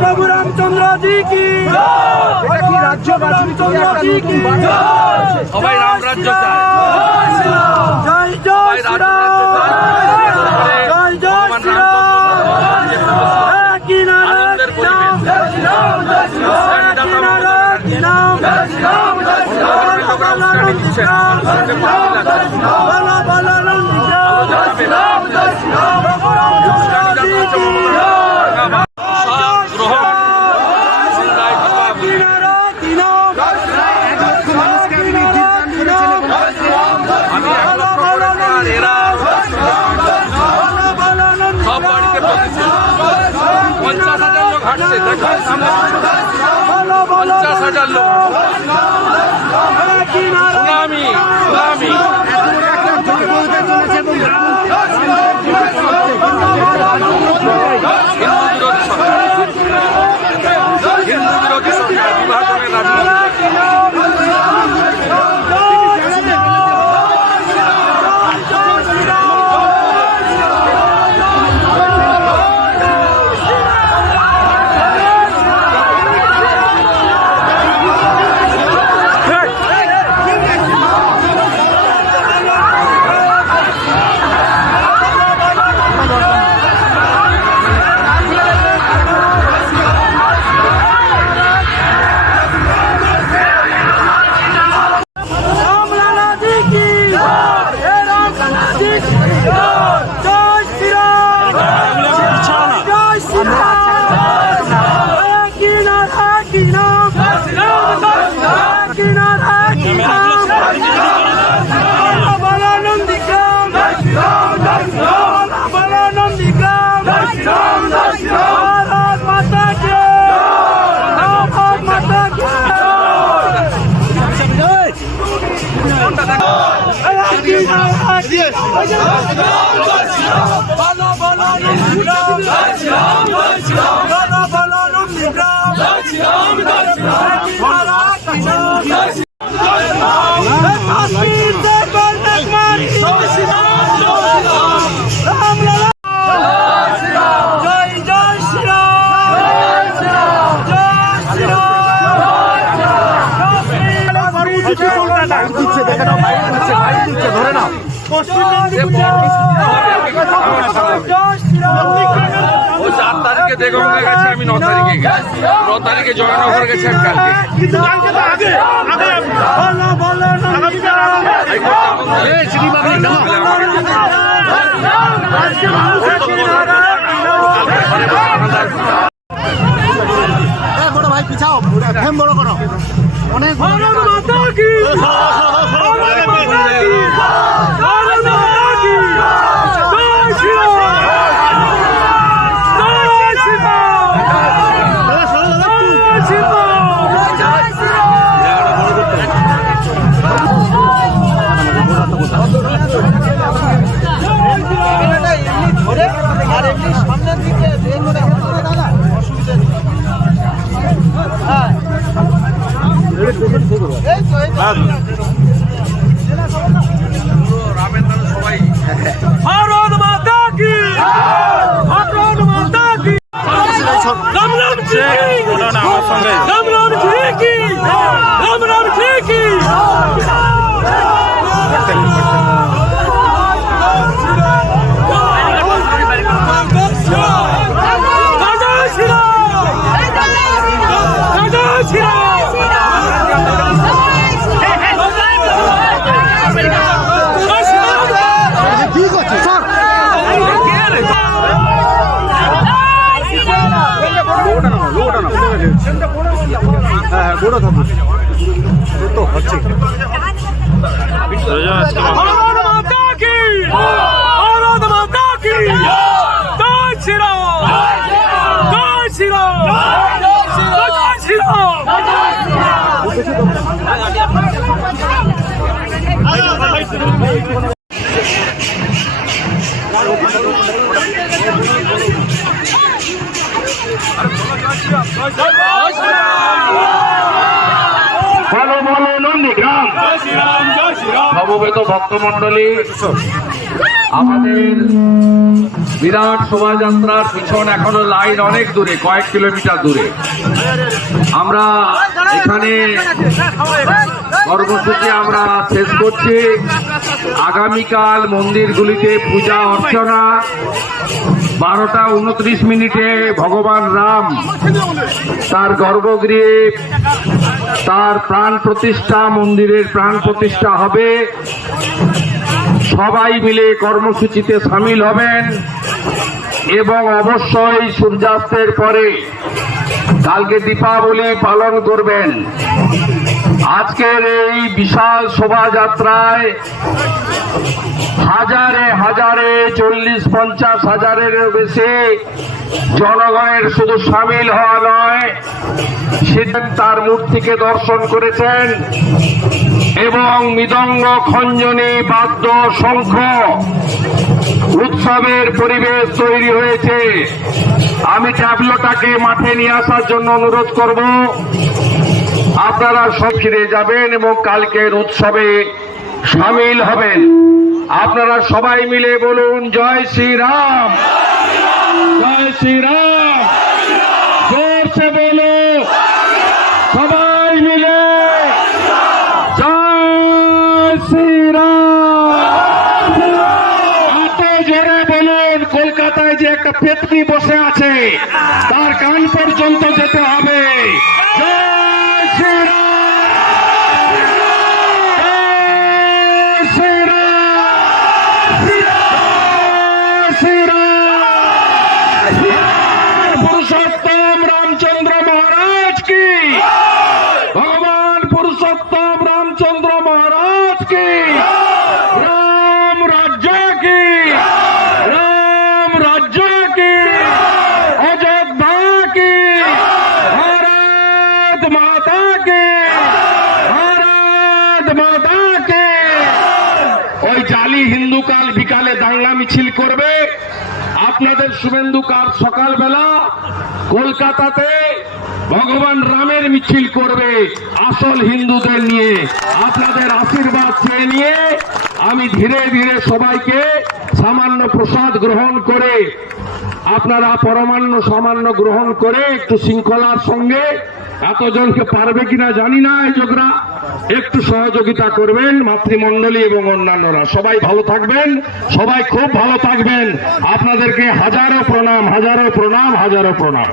প্রভু রামচন্দ্র জি কি রাজ্য সবাই রামরাজ্য চায়। পৌঁছেছে পঞ্চাশ হাজার লোক হাঁটছে সামনে পঞ্চাশ হাজার লোক। की বলো বলো নন্দীগ্রাম বলো বলো নন্দীগ্রাম কাশ্মীর से ও চার তারিখে দেগঙ্গা গেছে আমি ন তারিখে গেছি ন তারিখে জয়নগর গেছি বড় ভাই পিছাও বড়। করো অনেক ভারত রাম রাম জি কি 돌아다녔어. 또 같이. 아라다마타키! 아라다마타키! 도시로! 도시로! 도시로! 도시로! Başla! Başla! নন্দীগ্রাম সমবেত ভক্তমণ্ডলী আমাদের বিরাট শোভাযাত্রার পিছন এখনও লাইন অনেক দূরে কয়েক কিলোমিটার দূরে। আমরা এখানে কর্মসূচি আমরা শেষ করছি। আগামীকাল মন্দিরগুলিতে পূজা অর্চনা। বারোটা উনত্রিশ মিনিটে ভগবান রাম তার গর্ভগৃহে তার প্রাণ প্রতিষ্ঠা, মন্দিরের প্রাণ প্রতিষ্ঠা হবে। সবাই মিলে কর্মসূচিতে সামিল হবেন এবং অবশ্যই সূর্যাস্তের পরে কালকে দীপাবলি পালন করবেন। আজকের এই বিশাল শোভাযাত্রায় হাজারে হাজারে চল্লিশ, পঞ্চাশ হাজারেরও বেশি জনগণের শুধু সামিল হওয়া নয়, সেদিন তার মূর্তিকে দর্শন করেছেন এবং মৃদঙ্গ খঞ্জনী বাদ্য শঙ্খ উৎসবের পরিবেশ তৈরি হয়েছে। আমি ট্যাবলোটাকে মাঠে নিয়ে আসার জন্য অনুরোধ করব। আপনারা সব ফিরে যাবেন এবং কালকের উৎসবে সামিল হবেন। আপনারা সবাই মিলে বলুন, জয় শ্রীরাম। জয় শ্রীরাম জোরসে বলো সবাই মিলে জয় শ্রীরাম এত জোরে বলুন কলকাতায় যে একটা পেতনি বসে আছে। তার কান পর্যন্ত যেতে হবে জয় শ্রীরাম জয় শ্রীরাম জয় শ্রীরাম পুরুষোত্তম রামচন্দ্র মহারাজ কি ভগবান পুরুষোত্তম রামচন্দ্র মহারাজ কি রাম রাজ্য কি রাম রাজ্য কি অযোধ্যা কি ভারত মাতা কি ভারত মাতা কি ওই হিন্দু কাল বিকালে দাঙ্গা মিছিল করবে। আপনাদের শুভেন্দু কাল সকালবেলা কলকাতাতে ভগবান রামের মিছিল করবে আসল হিন্দুদের নিয়ে। আপনাদের আশীর্বাদ চেয়ে নিয়ে আমি ধীরে ধীরে সবাইকে সামান্য প্রসাদ গ্রহণ করে, আপনারা পরমান্ন সামান্য গ্রহণ করে একটু শৃঙ্খলার সঙ্গে এতজনকে পারবে কিনা জানি না যোগরা। একটু সহযোগিতা করবেন মাতৃমণ্ডলী এবং অন্যান্যরা। সবাই ভালো থাকবেন, সবাই খুব ভালো থাকবেন। আপনাদেরকে হাজারো প্রণাম হাজারো প্রণাম হাজারো প্রণাম।